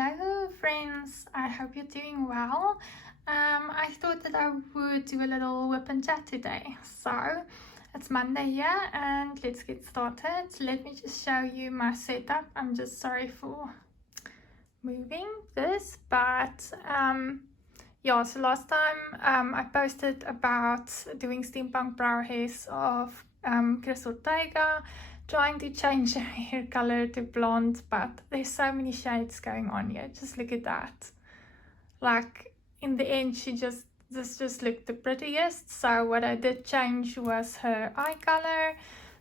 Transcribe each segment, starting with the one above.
Hello friends, I hope you're doing well. I thought that I would do a little WIP Chat today. So it's Monday here and let's get started. Let me just show you my setup. I'm just sorry for moving this, but yeah, so last time I posted about doing Steampunk Prowess of Cris Ortega, trying to change her hair color to blonde, but there's so many shades going on here. Just look at that. Like in the end, this just looked the prettiest. So what I did change was her eye color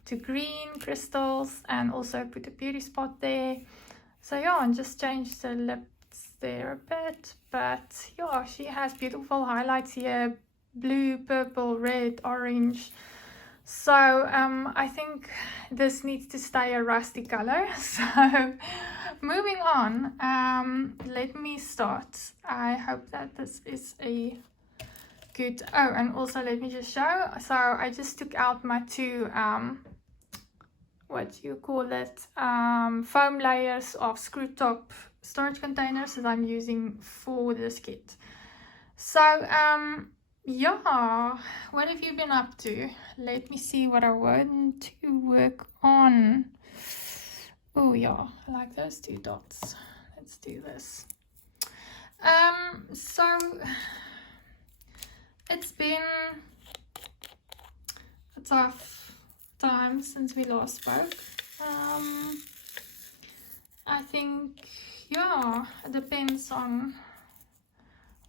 to green crystals and also put a beauty spot there. So yeah, and just changed the lips there a bit, but yeah, she has beautiful highlights here: blue, purple, red, orange. So I think this needs to stay a rusty color. So moving on, let me start. I hope that this is a good, oh, and also let me just show. So I just took out my two what do you call it, foam layers of screw top storage containers that I'm using for this kit. So yeah, what have you been up to? Let me see what I want to work on. Oh yeah, I like those two dots. Let's do this. So it's been a tough time since we last spoke. I think, yeah, it depends on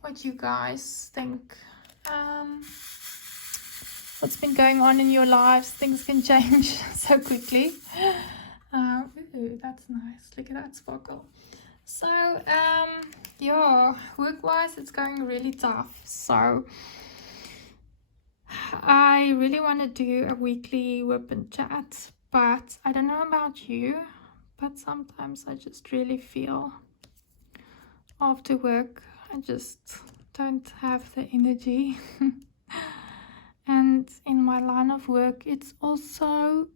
what you guys think. What's been going on in your lives. Things can change so quickly. Ooh, that's nice. Look at that sparkle. So yeah, work wise it's going really tough. So I really want to do a weekly WIP Chat, but I don't know about you, but sometimes I just really feel after work I just don't have the energy. And in my line of work it's also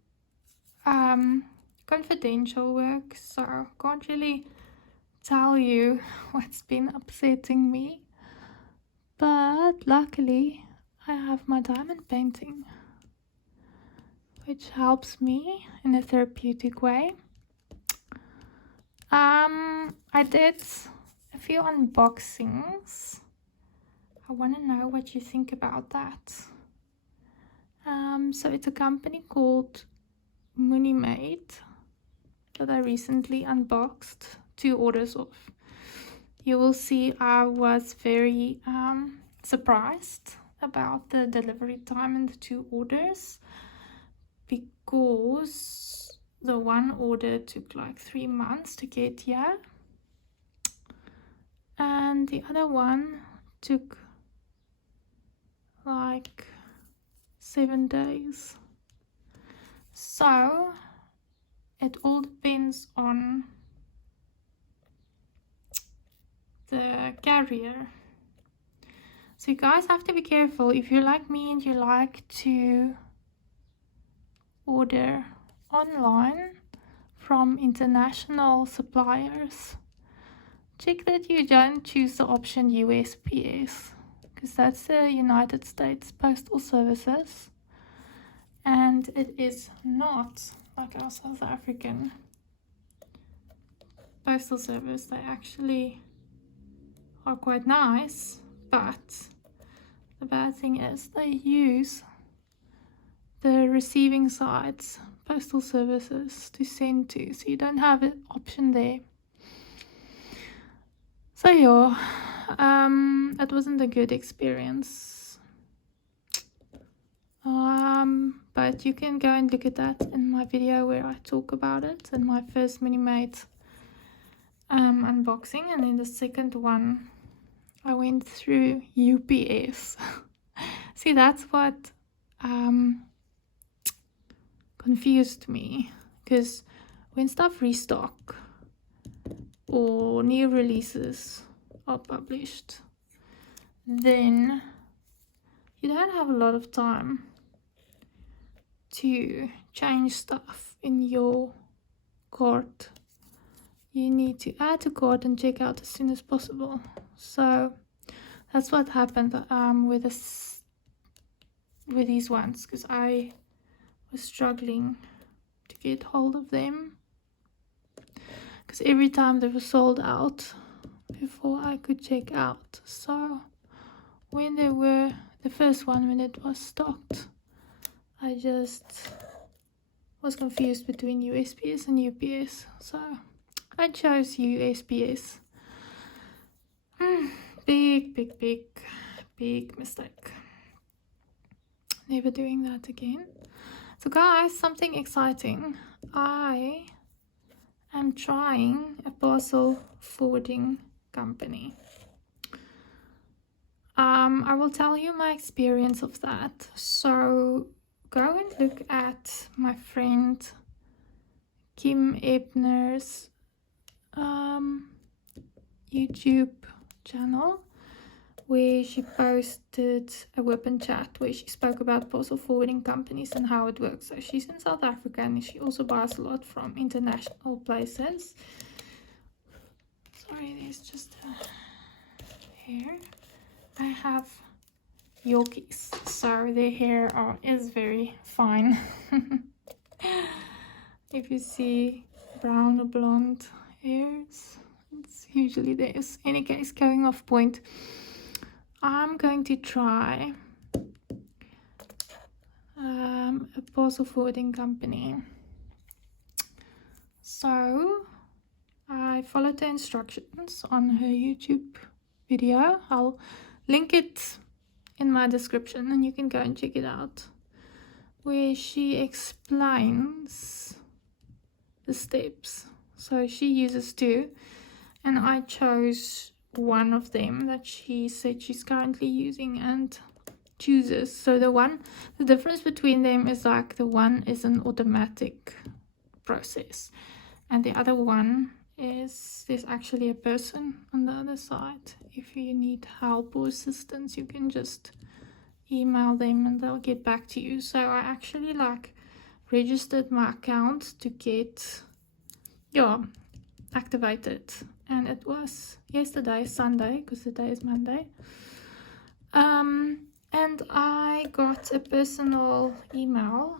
confidential work, so can't really tell you what's been upsetting me, but luckily I have my diamond painting, which helps me in a therapeutic way. I did a few unboxings. I want to know what you think about that. So it's a company called Mwah that I recently unboxed 2 orders of. You will see I was very surprised about the delivery time in the 2 orders, because the one order took like 3 months to get here and the other one took like 7 days. So it all depends on the carrier. So you guys have to be careful if you're like me and you like to order online from international suppliers. Check that you don't choose the option USPS, because that's the United States Postal Services, and it is not like our South African postal service. They actually are quite nice, but the bad thing is they use the receiving side's postal services to send to, so you don't have an option there. So yeah, it wasn't a good experience, but you can go and look at that in my video where I talk about it in my first Mini-Made unboxing, and then the second one I went through UPS. See, that's what confused me, because when stuff restock or new releases are published, then you don't have a lot of time to change stuff in your cart you need to add to cart and check out as soon as possible. So that's what happened with these ones, because I was struggling to get hold of them, because every time they were sold out before I could check out. So when they were the first one, when it was stocked, I just was confused between USPS and UPS, so I chose USPS. Big mistake. Never doing that again. So guys, something exciting. I am trying a parcel forwarding company. I will tell you my experience of that. So go and look at my friend Kim Ebner's YouTube channel, where she posted a WIP Chat where she spoke about parcel forwarding companies and how it works. So she's in South Africa and she also buys a lot from international places. Sorry, there's just a hair. I have Yorkies, so their hair is very fine. If you see brown or blonde hairs, it's usually theirs. Any case, going off point, I'm going to try a parcel forwarding company. So I followed the instructions on her YouTube video. I'll link it in my description and you can go and check it out, where she explains the steps. So she uses two, and I chose one of them that she said she's currently using and chooses. So the difference between them is like the one is an automatic process and the other one is there's actually a person on the other side. If you need help or assistance, you can just email them and they'll get back to you. So I actually registered my account to get activated, and it was yesterday, Sunday, because today is Monday. And I got a personal email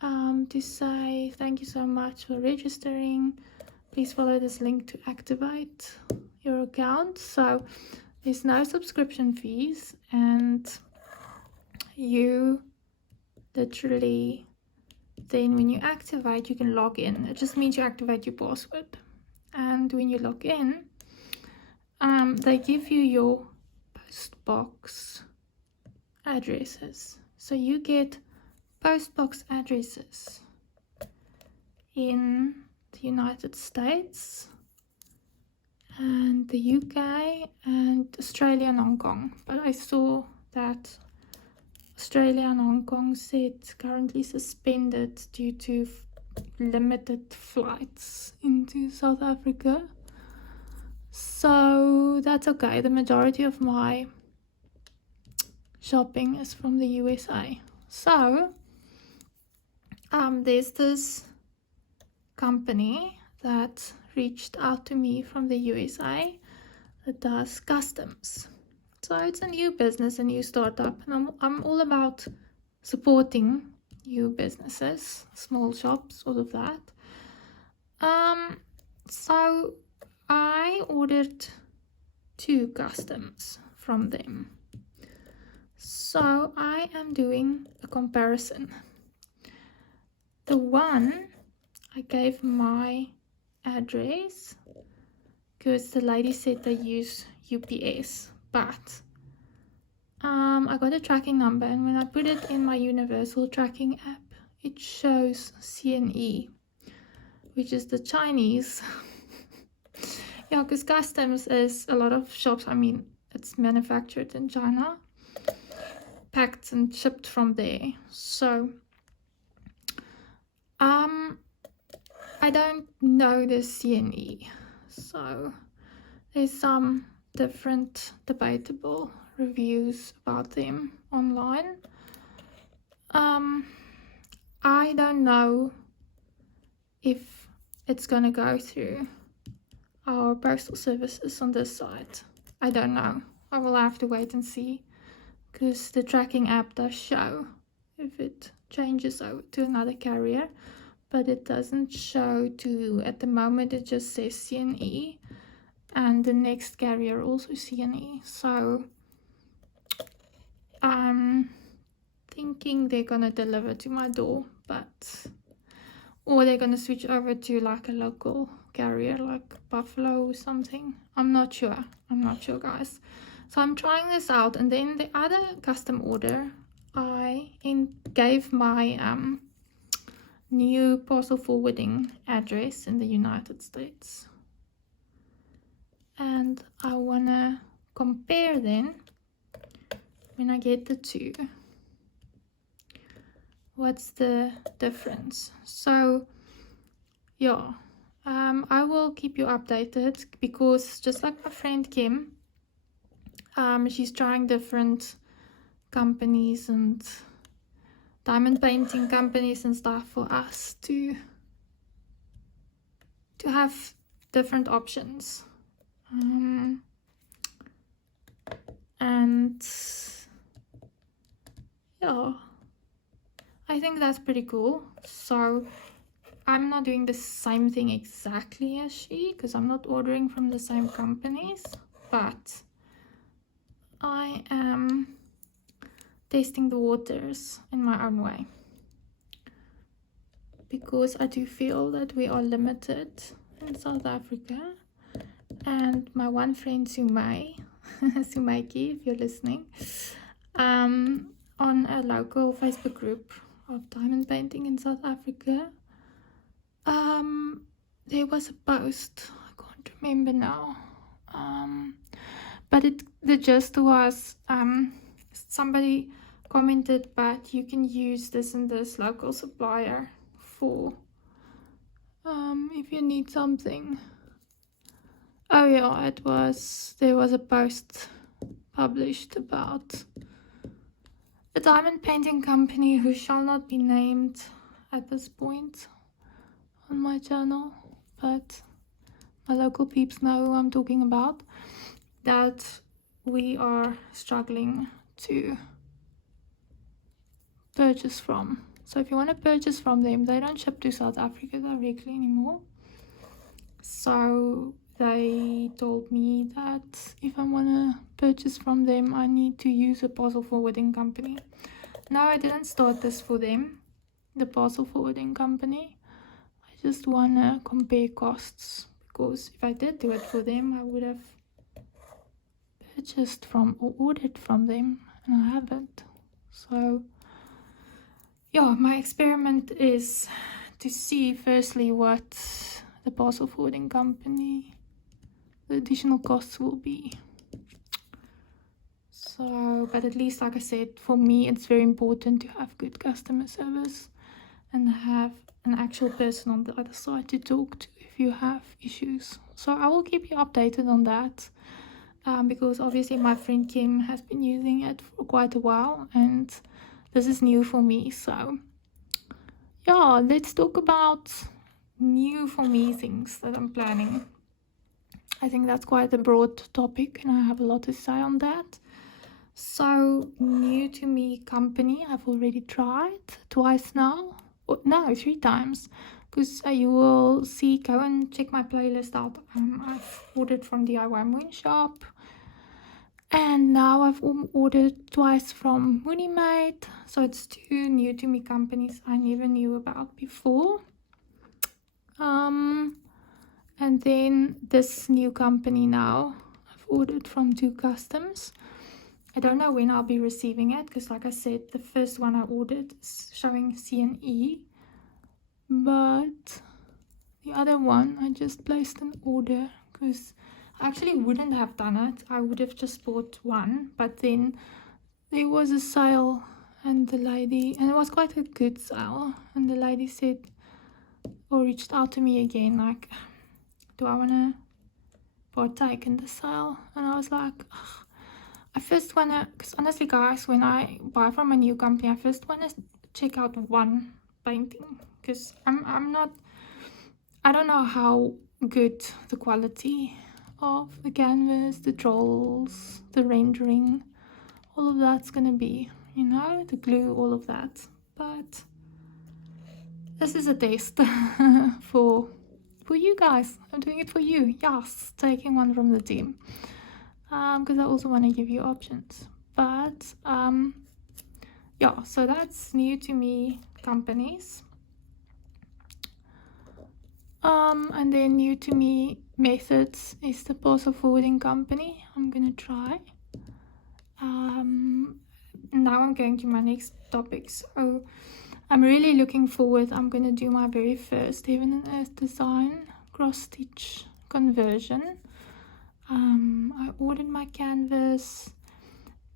to say thank you so much for registering. Please follow this link to activate your account. So there's no subscription fees, and you literally then when you activate, you can log in. It just means you activate your password, and when you log in, they give you your post box addresses. So you get post box addresses in the United States and the UK and Australia and Hong Kong. But I saw that Australia and Hong Kong said currently suspended due to limited flights into South Africa. So that's okay. The majority of my shopping is from the USA. So there's this company that reached out to me from the USA that does customs. So it's a new business, a new startup, and I'm all about supporting new businesses, small shops, all of that. So I ordered 2 customs from them. So I am doing a comparison. The one, I gave my address because the lady said they use UPS, but I got a tracking number, and when I put it in my universal tracking app, it shows CNE, which is the Chinese. Yeah, because customs is a lot of shops, I mean, it's manufactured in China, packed and shipped from there. So I don't know the CNE, so there's some different debatable reviews about them online. I don't know if it's gonna go through our postal services on this side. I don't know. I will have to wait and see, because the tracking app does show if it changes over to another carrier, but it doesn't show to, at the moment it just says CNE, and the next carrier also CNE. So I'm thinking they're gonna deliver to my door, or they're gonna switch over to like a local carrier like Buffalo or something. I'm not sure guys. So I'm trying this out. And then the other custom order, I gave my new parcel forwarding address in the United States, and I wanna compare then when I get the two, what's the difference. So yeah, I will keep you updated, because just like my friend Kim, she's trying different companies and diamond painting companies and stuff for us to have different options. And yeah, I think that's pretty cool. So I'm not doing the same thing exactly as she, because I'm not ordering from the same companies, but I am testing the waters in my own way, because I do feel that we are limited in South Africa. And my one friend Sumai, Sumaiki, if you're listening, on a local Facebook group of diamond painting in South Africa, there was a post, I can't remember now, but the gist was, somebody commented, but you can use this and this local supplier for if you need something. Oh yeah, there was a post published about a diamond painting company who shall not be named at this point on my channel, but my local peeps know who I'm talking about, that we are struggling to purchase from. So if you want to purchase from them, they don't ship to South Africa directly anymore. So they told me that if I want to purchase from them, I need to use a parcel forwarding company. Now, I didn't start this for them, the parcel forwarding company. I just want to compare costs, because if I did do it for them, I would have purchased from or ordered from them, and I haven't. So yeah, my experiment is to see firstly what the parcel forwarding company, the additional costs will be. So, but at least, like I said, for me it's very important to have good customer service and have an actual person on the other side to talk to if you have issues. So I will keep you updated on that, because obviously my friend Kim has been using it for quite a while, and this is new for me. So yeah, let's talk about new for me things that I'm planning. I think that's quite a broad topic, and I have a lot to say on that. So, new to me company, I've already tried twice now. No, 3 times. Because you will see, go and check my playlist out. I've ordered from DIY Moon Shop. And now I've ordered twice from Moonimate. So it's 2 new to me companies I never knew about before. And then this new company now, I've ordered from 2 customs. I don't know when I'll be receiving it, because like I said, the first one I ordered is showing CNE, but the other one I just placed an order, because I actually wouldn't have done it. I would have just bought one, but then there was a sale, and the lady, and it was quite a good sale, and the lady said, or reached out to me again, like, do I want to partake in the sale? And I was like, ugh. I first want to, because honestly guys, when I buy from a new company, I first want to check out one painting, because I don't know how good the quality of the canvas, the trolls, the rendering, all of that's gonna be, you know, the glue, all of that. But this is a test for you guys. I'm doing it for you. Yes, taking one from the team, because I also want to give you options. But yeah, so that's new to me companies. And then new to me methods is the parcel forwarding company. I'm gonna try. Now I'm going to my next topic. So I'm really looking forward. I'm gonna do my very first Heaven and Earth design cross stitch conversion. I ordered my canvas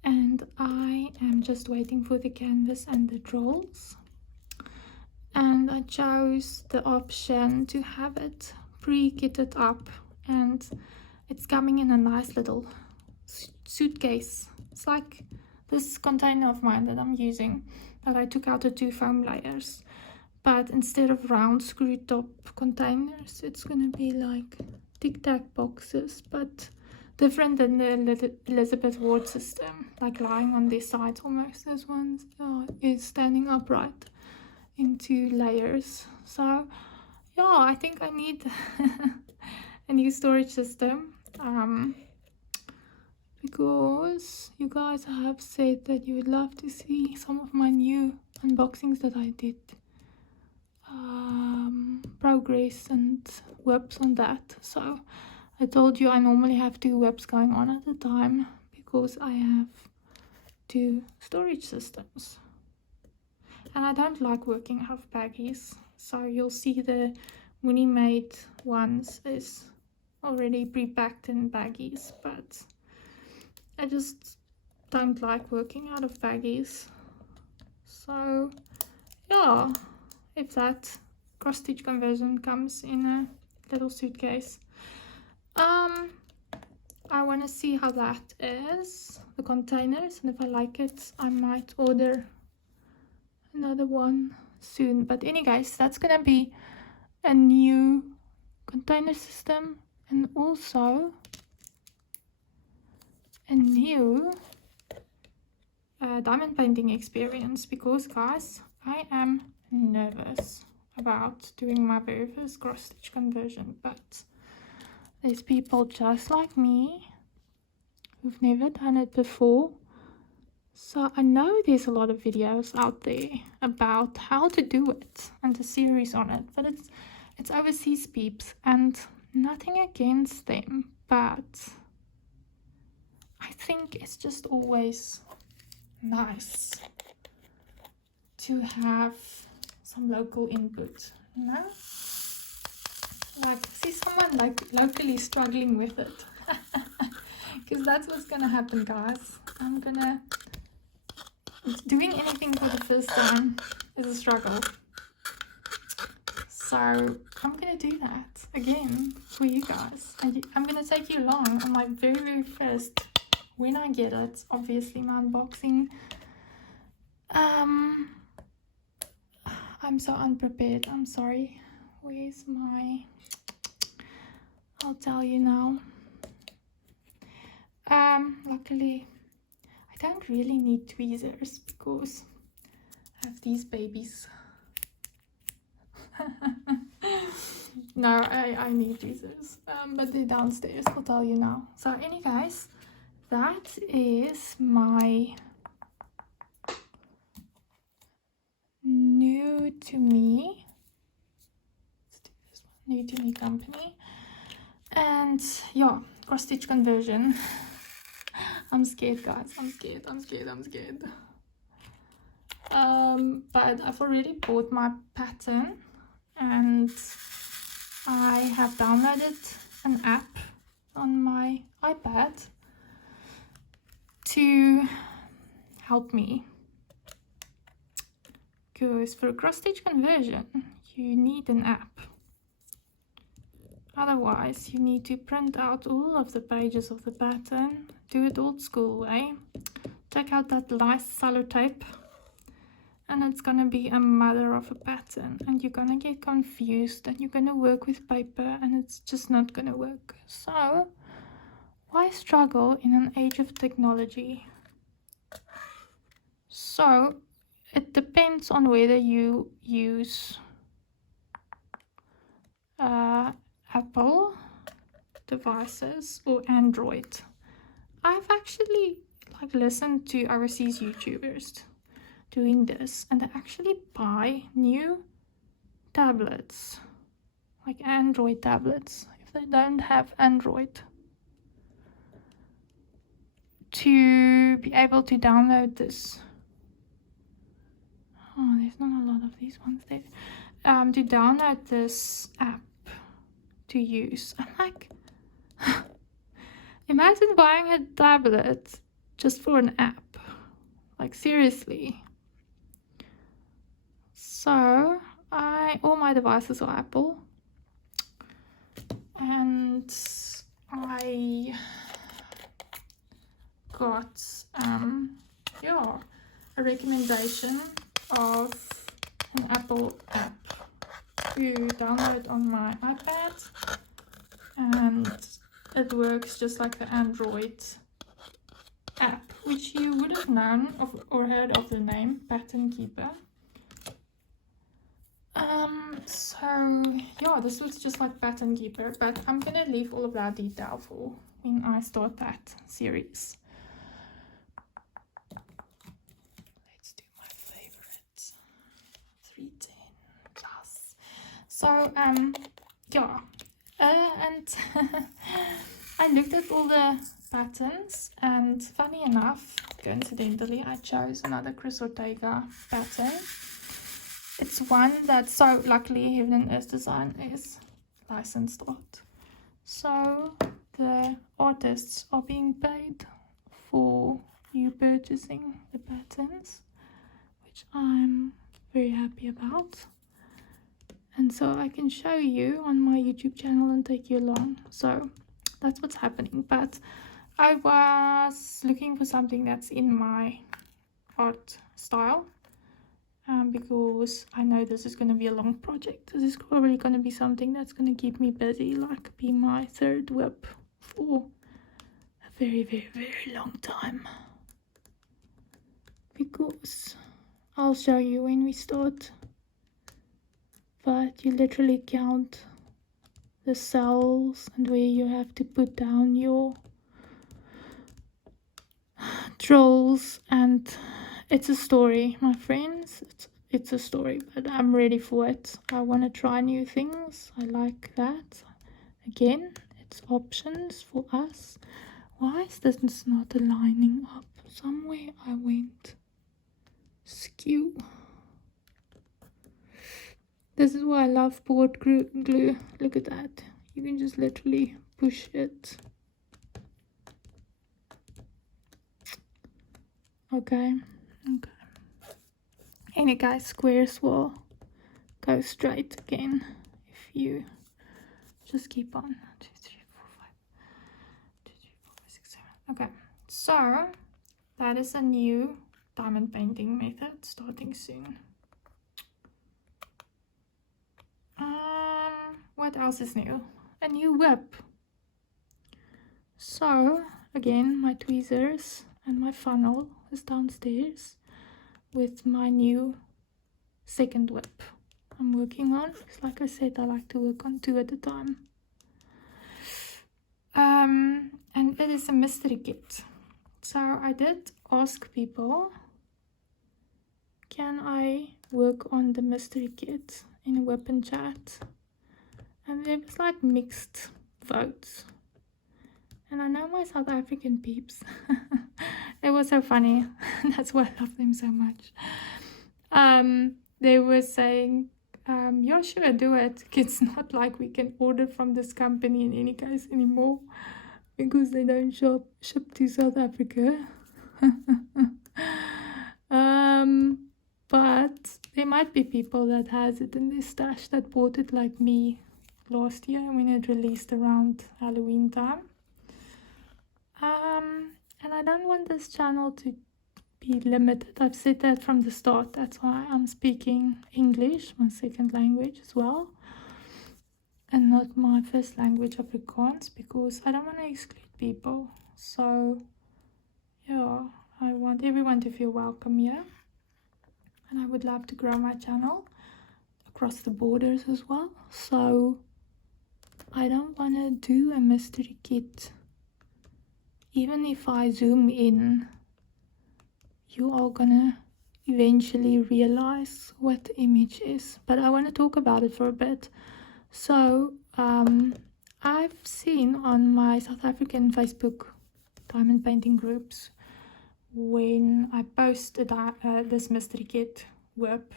and I am just waiting for the canvas and the trolls. And I chose the option to have it pre-kitted up, and it's coming in a nice little suitcase. It's like this container of mine that I'm using, that I took out the 2 foam layers, but instead of round screw top containers, it's gonna be like tic-tac boxes, but different than the Elizabeth Ward system, like lying on their sides almost. This one is standing upright into layers. So yeah, I think I need a new storage system, because you guys have said that you would love to see some of my new unboxings that I did, progress and WIPs on that. So I told you I normally have 2 WIPs going on at a time because I have 2 storage systems. And I don't like working out of baggies, so you'll see the Winnie made ones is already pre-packed in baggies, but I just don't like working out of baggies. So yeah, if that cross stitch conversion comes in a little suitcase, I want to see how that is, the containers, and if I like it I might order another one soon. But anyways, that's gonna be a new container system and also a new diamond painting experience, because guys, I am nervous about doing my very first cross stitch conversion, but there's people just like me who've never done it before. So I know there's a lot of videos out there about how to do it and a series on it, but it's overseas peeps, and nothing against them, but I think it's just always nice to have some local input, you know? Like, see someone like locally struggling with it. Because that's what's gonna happen, guys. Doing anything for the first time is a struggle. So I'm gonna do that again for you guys. I'm gonna take you along on my very, very first, when I get it, obviously my unboxing. I'm so unprepared, I'm sorry. Where's my, I'll tell you now. Luckily I don't really need tweezers because I have these babies. No, I need tweezers, but they're downstairs, I'll tell you now. So anyways, that is my new to me company, and yeah, cross stitch conversion. I'm scared, guys. I'm scared. But I've already bought my pattern, and I have downloaded an app on my iPad to help me, because for a cross stitch conversion you need an app. Otherwise you need to print out all of the pages of the pattern, do it old school way, take out that nice sellotape and it's gonna be a mother of a pattern, and you're gonna get confused, and you're gonna work with paper, and it's just not gonna work. So why struggle in an age of technology? So it depends on whether you use Apple devices or Android. I've actually listened to overseas YouTubers doing this, and they actually buy new tablets, like Android tablets, if they don't have Android, to be able to download this. Oh, there's not a lot of these ones there. To download this app to use. I'm like, imagine buying a tablet just for an app. Like, seriously. So all my devices are Apple, and I got a recommendation of an Apple app to download on my iPad, and it works just like the Android app, which you would have known of or heard of the name Pattern Keeper. So yeah, this looks just like Pattern Keeper, but I'm gonna leave all of that detail for when I start that series. Let's do my favorite 310 plus. So yeah, and I looked at all the patterns, and funny enough, coincidentally, I chose another Cris Ortega pattern. It's one that, so luckily Heaven and Earth Design is licensed art, so the artists are being paid for you purchasing the patterns, which I'm very happy about. And so I can show you on my YouTube channel and take you along. So that's what's happening. But I was looking for something that's in my art style, because I know this is going to be a long project. This is probably going to be something that's going to keep me busy, like be my third WIP for a very, very, very long time. Because I'll show you when we start, but you literally count the cells and where you have to put down your trolls, and it's a story, my friends. It's a story, but I'm ready for it. I want to try new things. I like that. Again, it's options for us. Why is this not aligning up? Somewhere I went skew. This is why I love board glue. Look at that. You can just literally push it. Okay. Any guys, squares will go straight again if you just keep on. 2, 3, 4, 5. 2, 3, 4, 5, 6, 7. Okay, so that is a new diamond painting method starting soon. What else is new? A new WIP. So again, my tweezers and my funnel is downstairs with my new second WIP I'm working on. Because like I said, I like to work on 2 at a time. And it is a mystery kit. So I did ask people, can I work on the mystery kit in a WIP Chat? And there was like mixed votes. And I know my South African peeps. It was so funny. That's why I love them so much. They were saying, yeah, sure, do it. It's not like we can order from this company in any case anymore, because they don't ship to South Africa. But there might be people that has it in their stash that bought it like me last year when it released around Halloween time. And I don't want this channel to be limited. I've said that from the start. That's why I'm speaking English, my second language as well, and not my first language, Afrikaans, because I don't want to exclude people. So yeah, I want everyone to feel welcome here, and I would love to grow my channel across the borders as well. So I don't want to do a mystery kit. Even if I zoom in, you are gonna eventually realize what the image is. But I want to talk about it for a bit. So I've seen on my South African Facebook diamond painting groups, when I post this mystery kit WIP,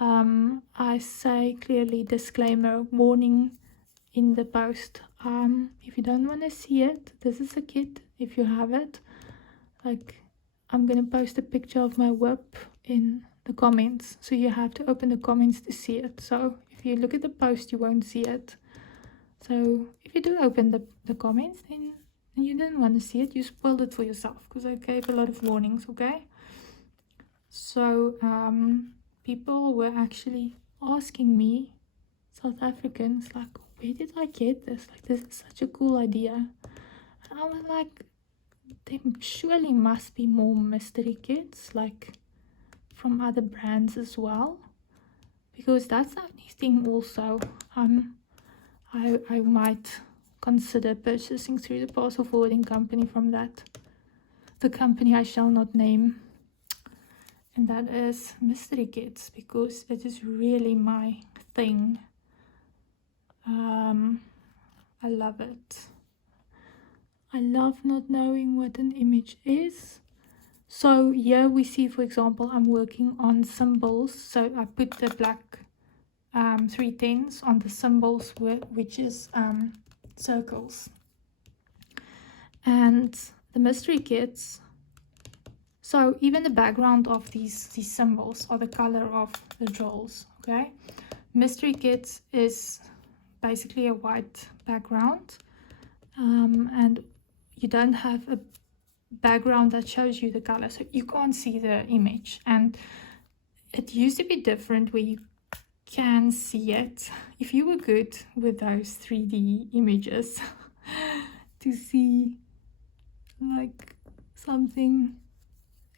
I say clearly disclaimer, warning in the post. If you don't want to see it, this is a kit. If you have it, like, I'm gonna post a picture of my WIP in the comments, so you have to open the comments to see it. So if you look at the post, you won't see it. So if you do open the comments, then you didn't want to see it, you spoiled it for yourself, because I gave a lot of warnings. Okay, so people were actually asking me, South Africans, like, where did I get this? Like, this is such a cool idea. And I was like, there surely must be more mystery kits, like, from other brands as well, because that's the only thing also I might consider purchasing through the parcel forwarding company from the company I shall not name, and that is mystery kits, because it is really my thing. I love it. I love not knowing what an image is. So here we see, for example, I'm working on symbols. So I put the black 310s on the symbols, which is circles. And the mystery kits, so even the background of these symbols are the color of the jewels. Okay, mystery kits is basically a white background, and you don't have a background that shows you the color, so you can't see the image. And it used to be different, where you can see it if you were good with those 3D images to see like something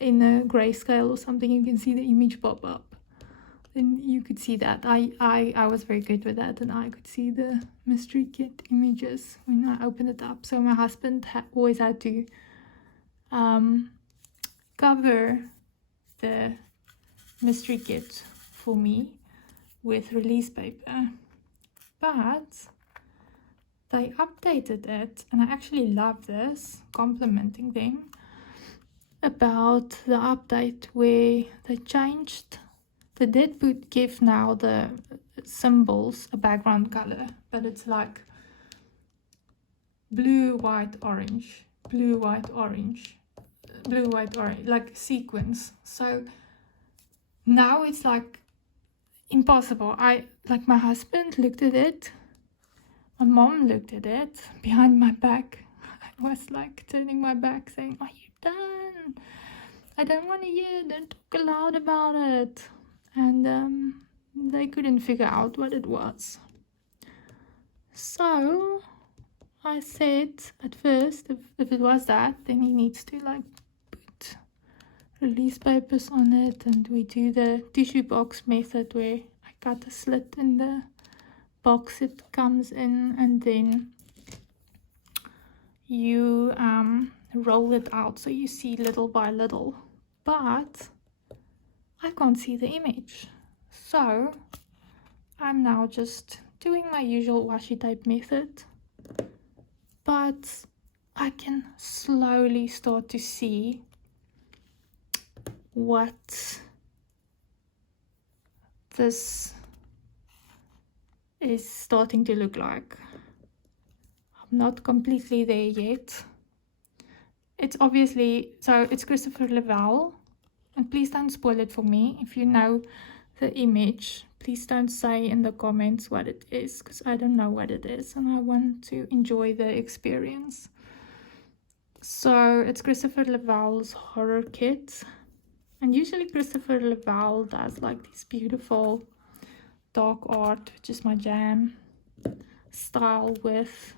in a grayscale or something, you can see the image pop up, then you could see that. I was very good with that, and I could see the mystery kit images when I opened it up. So my husband always had to cover the mystery kit for me with release paper, but they updated it, and I actually love this, complimenting them about the update where they changed. They did give now the symbols a background color, but it's like blue, white, orange, blue, white, orange, blue, white, orange, like sequence. So now it's like impossible. Like, my husband looked at it, my mom looked at it behind my back. I was like turning my back saying, are you done? I don't want to hear, don't talk aloud about it. And they couldn't figure out what it was. So I said at first, if it was that, then he needs to like put release papers on it, and we do the tissue box method, where I cut a slit in the box it comes in, and then you roll it out so you see little by little. But I can't see the image, so I'm now just doing my usual washi tape method, but I can slowly start to see what this is starting to look like. I'm not completely there yet. It's obviously, so it's Christopher Lavelle, and please don't spoil it for me. If you know the image, please don't say in the comments what it is, because I don't know what it is and I want to enjoy the experience. So it's Christopher Laval's horror kit, and usually Christopher Laval does like these beautiful dark art, which is my jam, style with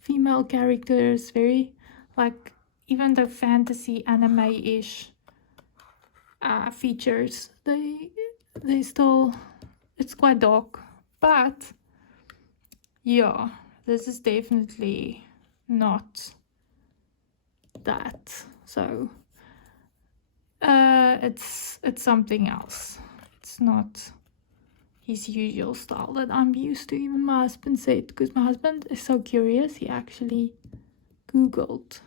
female characters, very like, even though fantasy anime-ish features, they still, it's quite dark, but yeah, this is definitely not that. So it's something else. It's not his usual style that I'm used to. Even my husband said, because my husband is so curious, he actually googled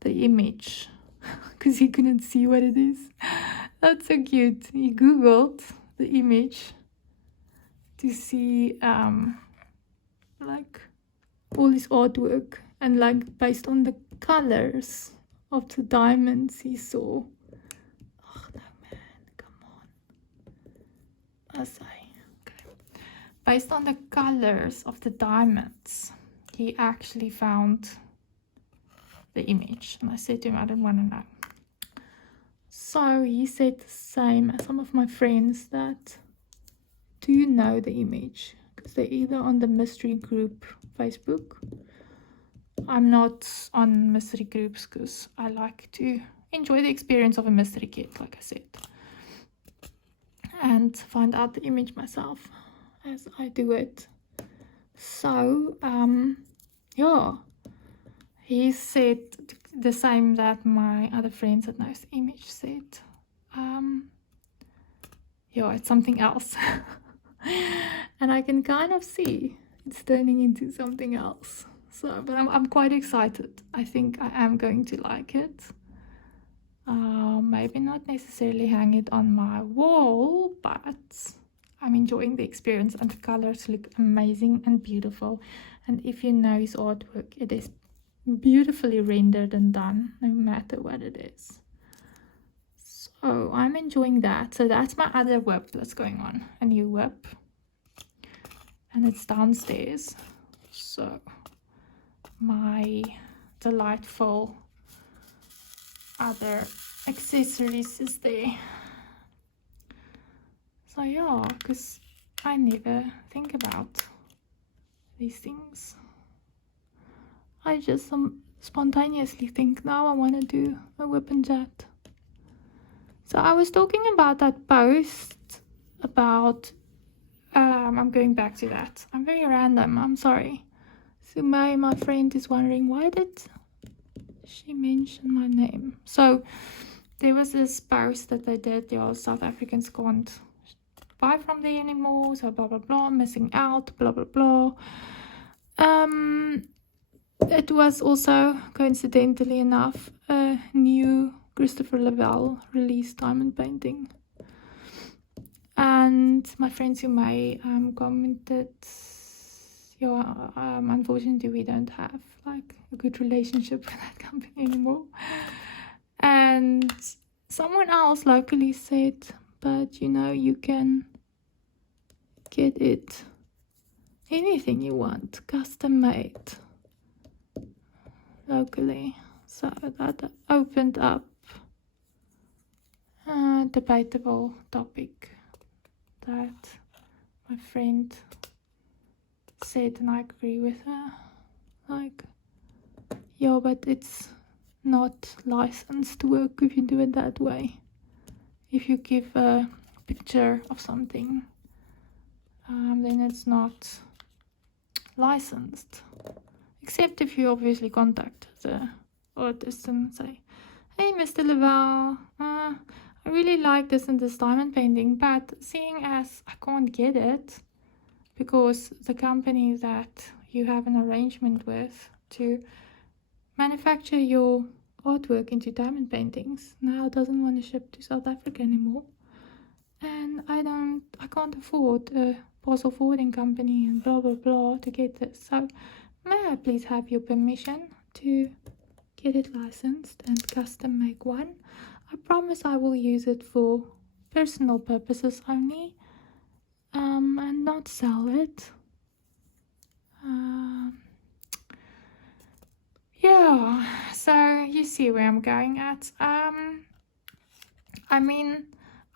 the image because he couldn't see what it is. That's so cute. He googled the image to see like all his artwork, and like based on the colors of the diamonds he saw. Oh no, man, come on. Okay. Based on the colors of the diamonds, he actually found the image, and I said to him, I don't want to know. So he said the same as some of my friends, that do you know the image? Because they're either on the mystery group Facebook. I'm not on mystery groups because I like to enjoy the experience of a mystery kit, like I said, and find out the image myself as I do it. So yeah, he said the same that my other friends that knows the image said. Yeah, it's something else. And I can kind of see it's turning into something else. So, but I'm quite excited. I think I am going to like it. Maybe not necessarily hang it on my wall, but I'm enjoying the experience, and the colors look amazing and beautiful. And if you know his artwork, it is beautifully rendered and done, no matter what it is. So I'm enjoying that. So that's my other WIP that's going on, a new WIP, and it's downstairs. So my delightful other accessories is there. So yeah, because I never think about these things. I just spontaneously think, now I want to do a WIP chat. So I was talking about that post about, I'm going back to that. I'm very random, I'm sorry. Sumay, my friend, is wondering, why did she mention my name? So there was this post that they did, South Africans can't buy from there anymore, so blah blah blah, missing out, blah blah blah. It was also, coincidentally enough, a new Christopher Laval released diamond painting. And my friend Sumay commented, unfortunately we don't have like a good relationship with that company anymore. And someone else locally said, but you know, you can get it anything you want, custom made locally. So that opened up a debatable topic that my friend said, and I agree with her. Like, yeah, but it's not licensed work if you do it that way. If you give a picture of something, then it's not licensed. Except if you obviously contact the artist and say, hey, Mr. Laval, I really like this and this diamond painting, but seeing as I can't get it because the company that you have an arrangement with to manufacture your artwork into diamond paintings now doesn't want to ship to South Africa anymore, and I can't afford a parcel forwarding company and blah blah blah to get this. So may I please have your permission to get it licensed and custom make one? I promise I will use it for personal purposes only, and not sell it. Yeah, see where I'm going at? I mean,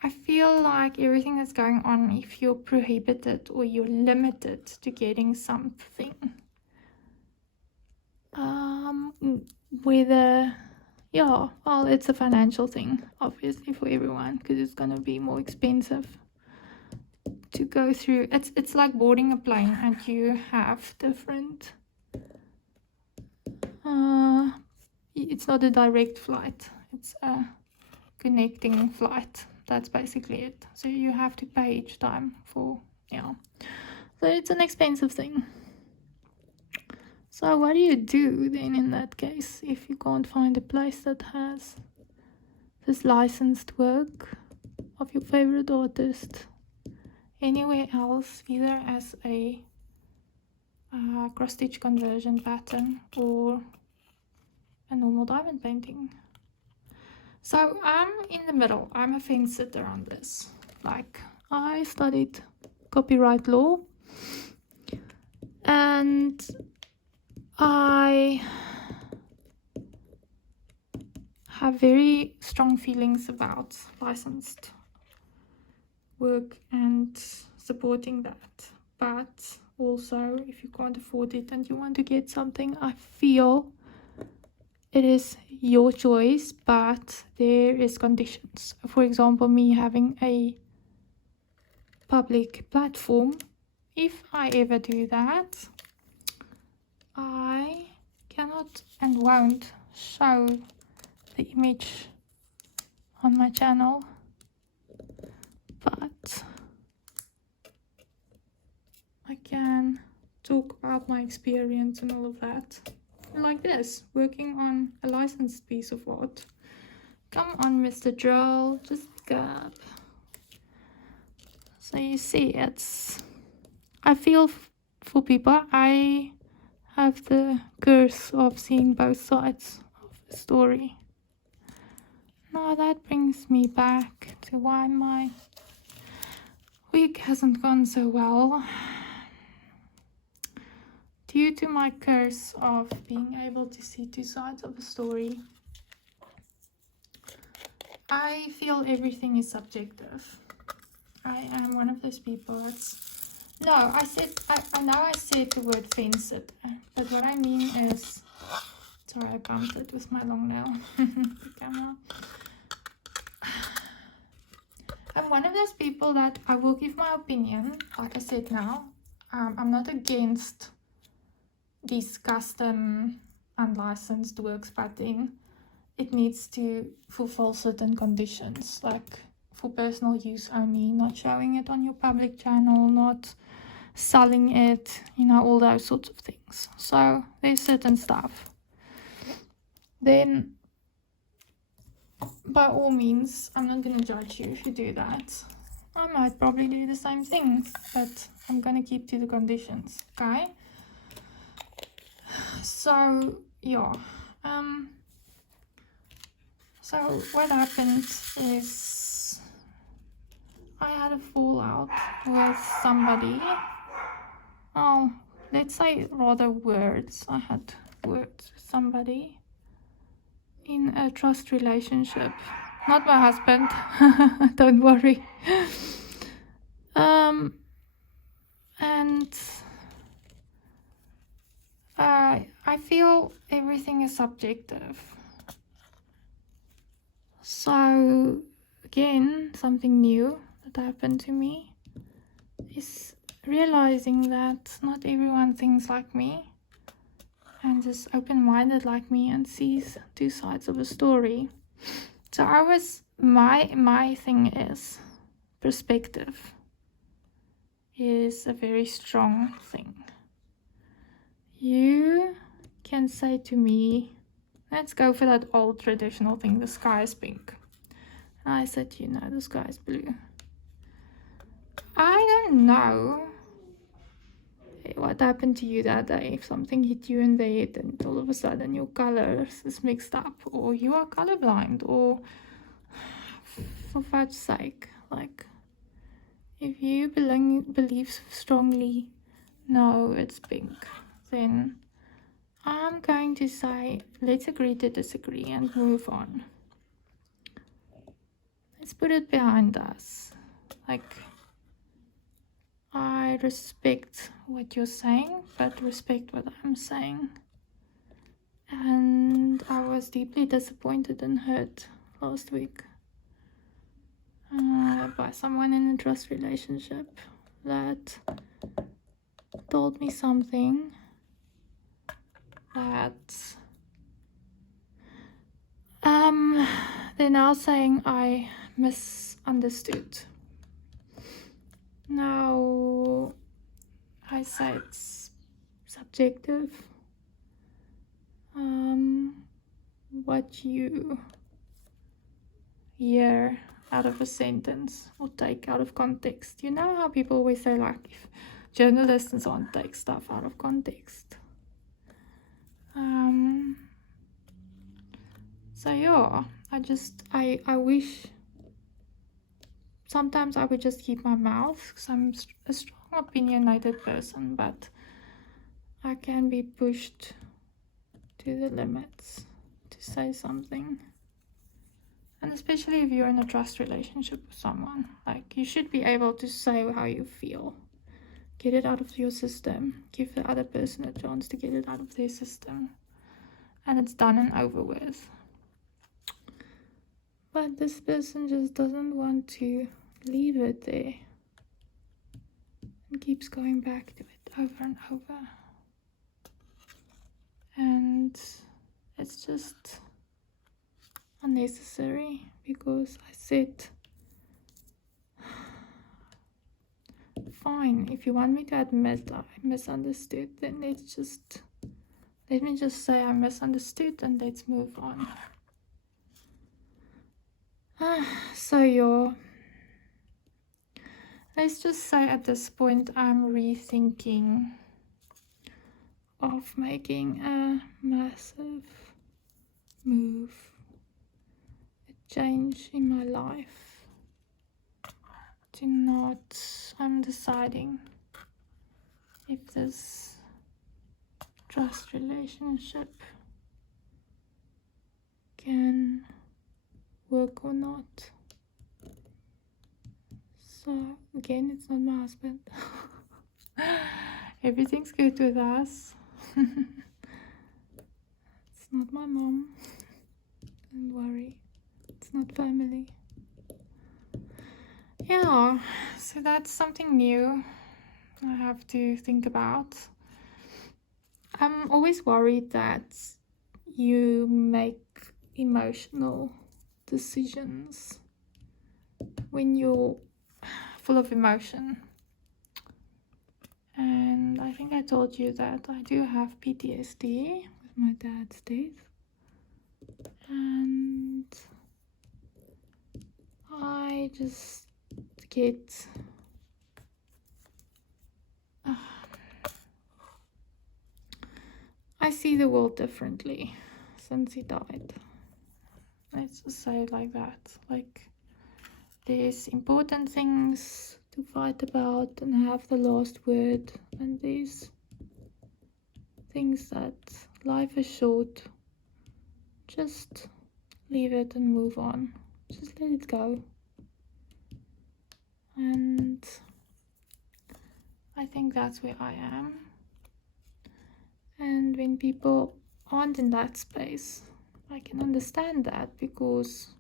I feel like everything that's going on, if you're prohibited or you're limited to getting something, whether, yeah, well, it's a financial thing, obviously, for everyone, because it's going to be more expensive to go through. It's like boarding a plane and you have different, it's not a direct flight, it's a connecting flight. That's basically it. So you have to pay each time for, yeah. So it's an expensive thing. So what do you do then in that case if you can't find a place that has this licensed work of your favorite artist anywhere else, either as a cross-stitch conversion pattern or a normal diamond painting? So I'm in the middle. I'm a fence sitter on this. Like, I studied copyright law and I have very strong feelings about licensed work and supporting that. But also, if you can't afford it and you want to get something, I feel it is your choice, but there is conditions. For example, me having a public platform, if I ever do that, I cannot and won't show the image on my channel, but I can talk about my experience and all of that. Like this, working on a licensed piece of art. Come on, Mr. Drill, just gab. So you see, I feel for people. I have the curse of seeing both sides of the story. Now that brings me back to why my week hasn't gone so well. Due to my curse of being able to see two sides of a story, I feel everything is subjective. I am one of those people that's... No, I know I said the word fence sitter, but what I mean is... Sorry, I bumped it with my long nail. The camera. I'm one of those people that I will give my opinion, like I said now. I'm not against these custom unlicensed works, but then it needs to fulfill certain conditions, like for personal use only, not showing it on your public channel, not selling it, you know, all those sorts of things. So there's certain stuff. Then by all means, I'm not going to judge you if you do that. I might probably do the same thing, but I'm going to keep to the conditions, okay? So yeah, so what happened is I had a fallout with somebody. Oh, let's say rather words. I had words with somebody in a trust relationship. Not my husband, don't worry. And I feel everything is subjective. So again, something new that happened to me is realizing that not everyone thinks like me and is open-minded like me and sees two sides of a story. So my thing is perspective is a very strong thing. You can say to me, let's go for that old traditional thing, the sky is pink. And I said, you know, the sky is blue. I don't know what happened to you that day, if something hit you in the head and all of a sudden your colors is mixed up, or you are colorblind, or for fudge's sake, like, if you believe strongly, no, it's pink, then I'm going to say let's agree to disagree and move on. Let's put it behind us. Like, I respect what you're saying, but respect what I'm saying. And I was deeply disappointed and hurt last week by someone in a trust relationship that told me something that they're now saying I misunderstood. Now, I say it's subjective. What you hear out of a sentence or take out of context. You know how people always say, like, if journalists aren't take stuff out of context. So yeah, I wish sometimes I would just keep my mouth because I'm a strong opinionated person, but I can be pushed to the limits to say something. And especially if you're in a trust relationship with someone, like, you should be able to say how you feel. Get it out of your system. Give the other person a chance to get it out of their system. And it's done and over with. But this person just doesn't want to leave it there. And keeps going back to it over and over. And it's just unnecessary, because I said, fine, if you want me to admit I misunderstood, then let me just say I misunderstood and let's move on. So yeah, let's just say at this point I'm rethinking of making a massive move, a change in my life. I'm deciding if this trust relationship can work or not. So again, it's not my husband. Everything's good with us. It's not my mom. Don't worry, it's not family. Yeah, so that's something new I have to think about. I'm always worried that you make emotional decisions when you're full of emotion. And I think I told you that I do have PTSD with my dad's death. And I just get I see the world differently since he died. Let's just say it like that. Like, there's important things to fight about and have the last word, and there's things that life is short. Just leave it and move on. Just let it go. And I think that's where I am. And when people aren't in that space, I can understand that, because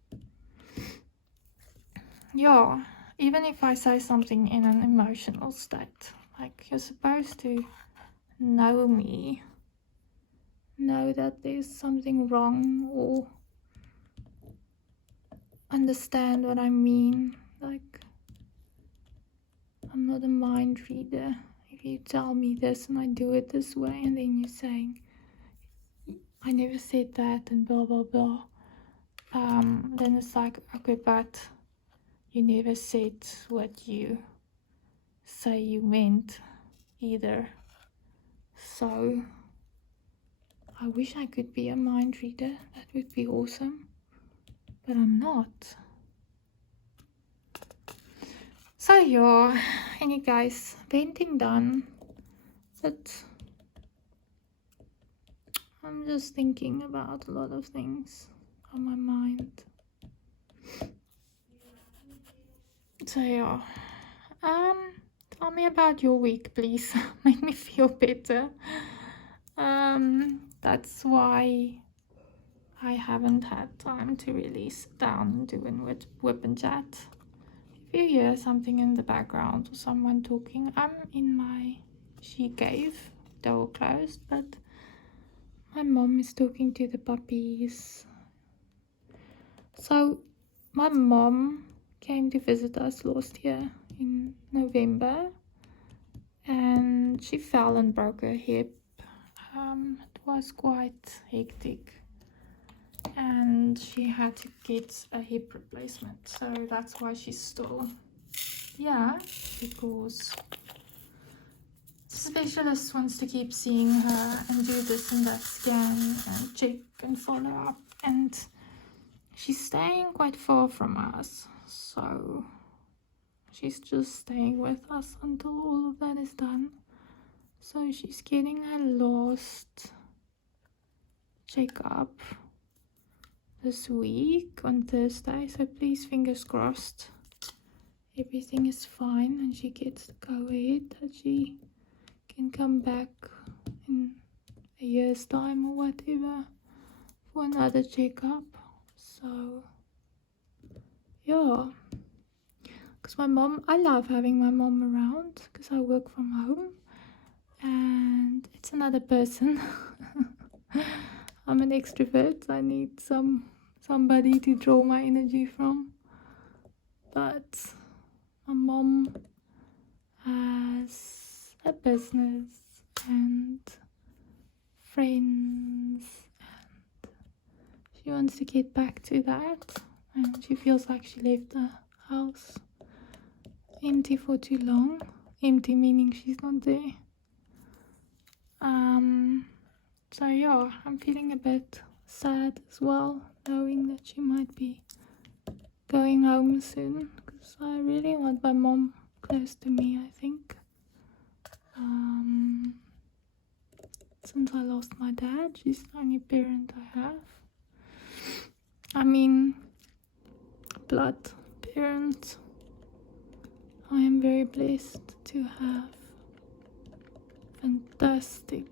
yeah, even if I say something in an emotional state, like, you're supposed to know me, know that there's something wrong, or understand what I mean. Like, I'm not a mind reader. If you tell me this and I do it this way, and then you're saying, I never said that and blah blah blah, then it's like, okay, but you never said what you say you meant either. So I wish I could be a mind reader. That would be awesome, but I'm not. So yeah, any guys, venting done, but I'm just thinking about a lot of things on my mind. So yeah, tell me about your week, please. Make me feel better. That's why I haven't had time to really sit down and do a WIP Chat. If you hear something in the background or someone talking, I'm in my she cave, door closed, but my mom is talking to the puppies. So my mom came to visit us last year in November, and she fell and broke her hip. It was quite hectic, and she had to get a hip replacement, so that's why she's still here, because the specialist wants to keep seeing her and do this and that scan and check and follow up, and she's staying quite far from us, so she's just staying with us until all of that is done. So she's getting her last checkup this week on Thursday, so please, fingers crossed, everything is fine and she gets the go-ahead that she can come back in a year's time or whatever for another checkup. So yeah, because my mom, I love having my mom around because I work from home and it's another person. I'm an extrovert, I need somebody to draw my energy from, but my mom has a business and friends, and she wants to get back to that, and she feels like she left the house empty for too long. Empty meaning she's not there. So yeah, I'm feeling a bit sad as well, knowing that she might be going home soon, because I really want my mom close to me, I think. Since I lost my dad, she's the only parent I have. I mean, blood parent. I am very blessed to have fantastic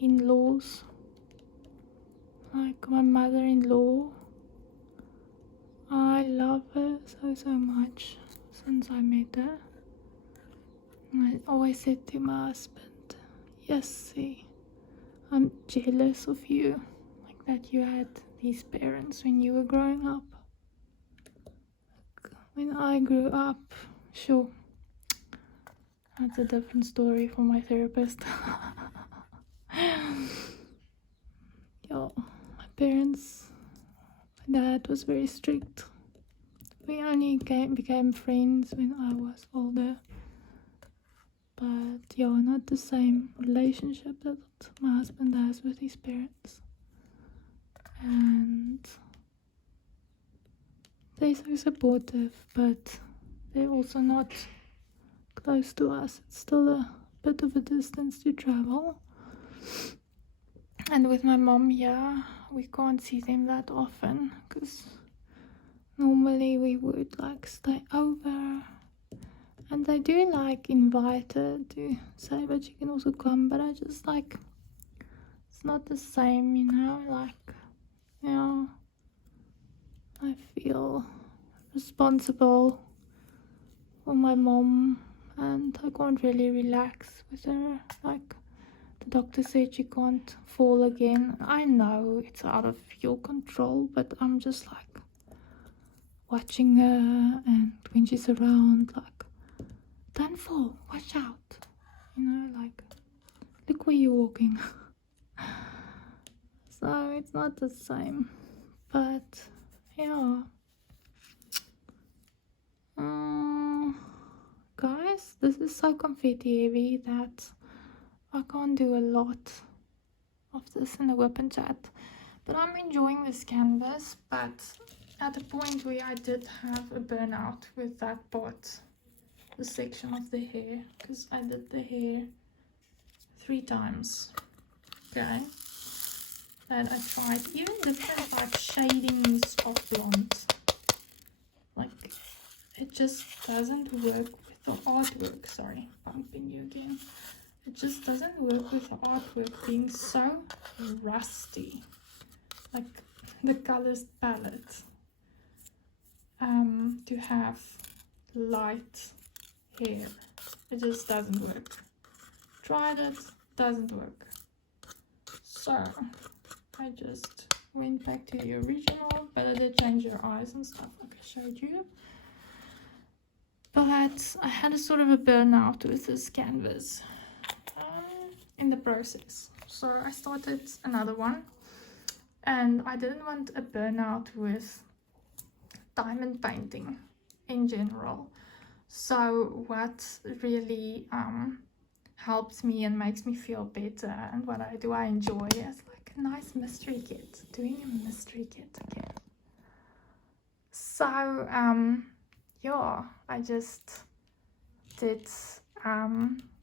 in-laws, like my mother-in-law. I love her so much since I met her. I always said to my husband, yes, see, I'm jealous of you, like that you had these parents when you were growing up. When I grew up, sure, that's a different story for my therapist. Yeah, my parents, my dad was very strict. We only became friends when I was older. But yeah, not the same relationship that my husband has with his parents. And they're so supportive, but they're also not close to us. It's still a bit of a distance to travel. And with my mom, yeah, we can't see them that often, because normally we would like stay over. And they do like invite her to say, but you can also come, but I just like, it's not the same, you know, like, you know, I feel responsible for my mom and I can't really relax with her. Like, the doctor said she can't fall again. I know it's out of your control, but I'm just like watching her, and when she's around, like, don't fall, watch out, you know, like, look where you're walking. So it's not the same, but yeah. Guys, this is so confetti heavy that I can't do a lot of this in the WIP Chat, but I'm enjoying this canvas. But at the point where I did have a burnout with that part, the section of the hair, because I did the hair 3 times, okay, that I tried even different like shadings of blonde. Like it just doesn't work with the artwork. Sorry, bumping you again. It just doesn't work with the artwork being so rusty. Like the colors palette. To have light hair. It just doesn't work. Tried it, doesn't work. So I just went back to the original, but I did change your eyes and stuff like I showed you. But I had a sort of a burnout with this canvas in the process. So I started another one, and I didn't want a burnout with diamond painting in general. So what really helps me and makes me feel better, and what I enjoy is like a nice mystery kit, doing a mystery kit again. So yeah, I just did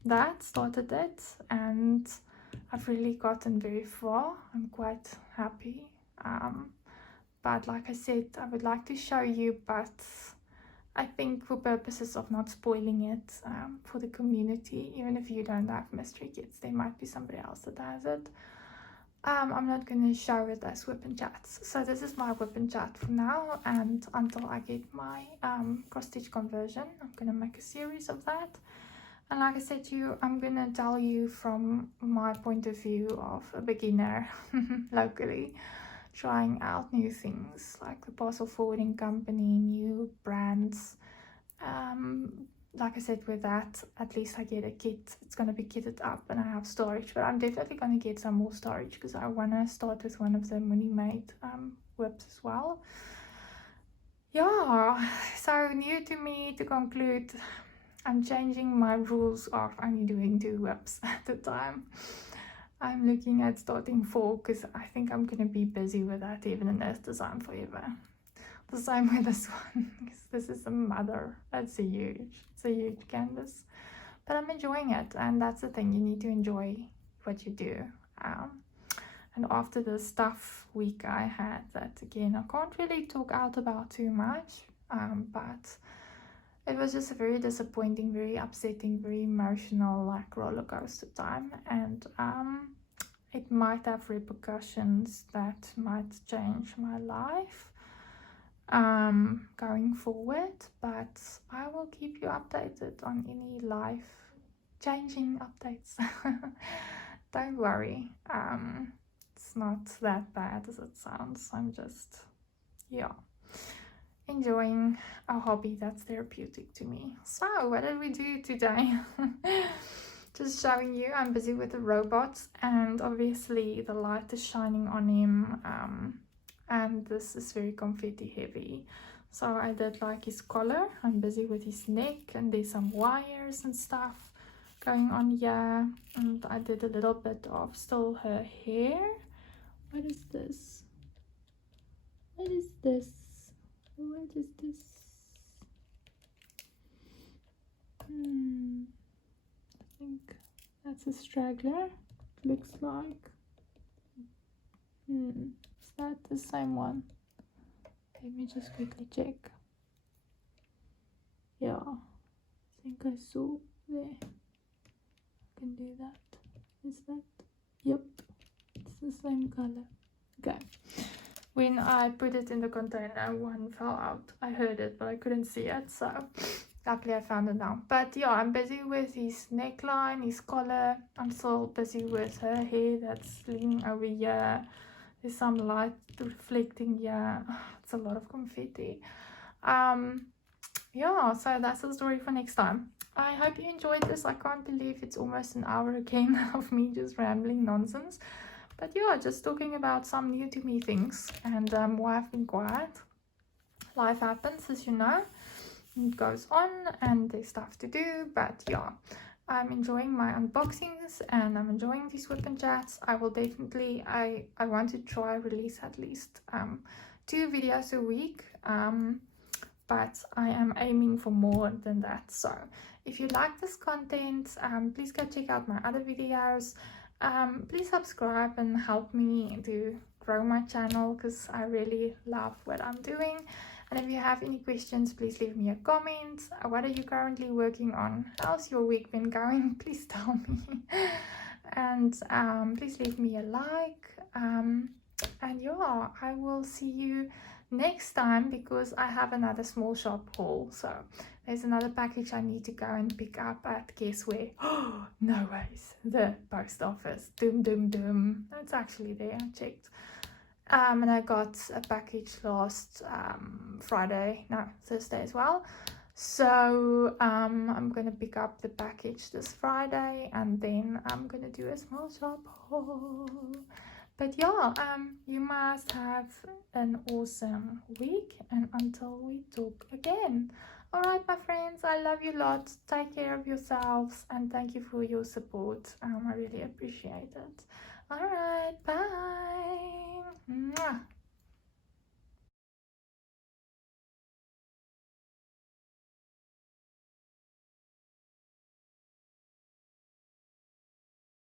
that, started it, and I've really gotten very far. I'm quite happy, but like I said, I would like to show you, but I think for purposes of not spoiling it for the community, even if you don't have mystery kits, there might be somebody else that has it. I'm not going to show it as WIP Chats. So this is my WIP Chat for now, and until I get my cross stitch conversion, I'm going to make a series of that. And like I said to you, I'm going to tell you from my point of view of a beginner locally, trying out new things like the parcel forwarding company, new brands. Like I said, with that, at least I get a kit. It's going to be kitted up and I have storage, but I'm definitely going to get some more storage because I want to start with one of the mini-made WIPs as well. Yeah, so new to me, to conclude, I'm changing my rules of only doing 2 WIPs at a time. I'm looking at starting 4 because I think I'm going to be busy with that even in this design forever. The same with this one, because this is a mother. It's a huge canvas. But I'm enjoying it, and that's the thing, you need to enjoy what you do. And after the stuff week I had, that again, I can't really talk out about too much, but it was just a very disappointing, very upsetting, very emotional, like roller coaster time, and it might have repercussions that might change my life going forward, but I will keep you updated on any life changing updates. Don't worry, it's not that bad as it sounds. I'm just, yeah, enjoying a hobby that's therapeutic to me. So what did we do today? Just showing you, I'm busy with the robot, and obviously the light is shining on him, and this is very confetti heavy. So I did like his collar, I'm busy with his neck, and there's some wires and stuff going on here, and I did a little bit of still her hair. What is this? What is this? What is this? I think that's a straggler, it looks like. Is that the same one? Let me just quickly check. Yeah, I think I saw there. I can do that. Is that? Yep, it's the same color. Okay. When I put it in the container, one fell out. I heard it, but I couldn't see it, so luckily I found it now. But yeah, I'm busy with his neckline, his collar. I'm still busy with her hair that's leaning over here. There's some light reflecting here. It's a lot of confetti. Yeah, so that's the story for next time. I hope you enjoyed this. I can't believe it's almost an hour again of me just rambling nonsense. But yeah, just talking about some new to me things, and why I've been quiet. Life happens, as you know. It goes on and there's stuff to do, but yeah, I'm enjoying my unboxings and I'm enjoying these WIP Chats. I will definitely, I want to try release at least 2 videos a week, but I am aiming for more than that. So if you like this content, please go check out my other videos. Please subscribe and help me to grow my channel, because I really love what I'm doing. And if you have any questions, please leave me a comment. What are you currently working on? How's your week been going? Please tell me. And please leave me a like. And yeah, I will see you next time, because I have another small shop haul. So there's another package I need to go and pick up at, guess where? Oh, no ways, the post office. Doom, doom, doom. It's actually there, I checked. And I got a package last Thursday as well. So I'm gonna pick up the package this Friday, and then I'm gonna do a small shop haul. But yeah, you must have an awesome week, and until we talk again. Alright, my friends, I love you lots. Take care of yourselves, and thank you for your support. I really appreciate it. Alright, bye. Mwah.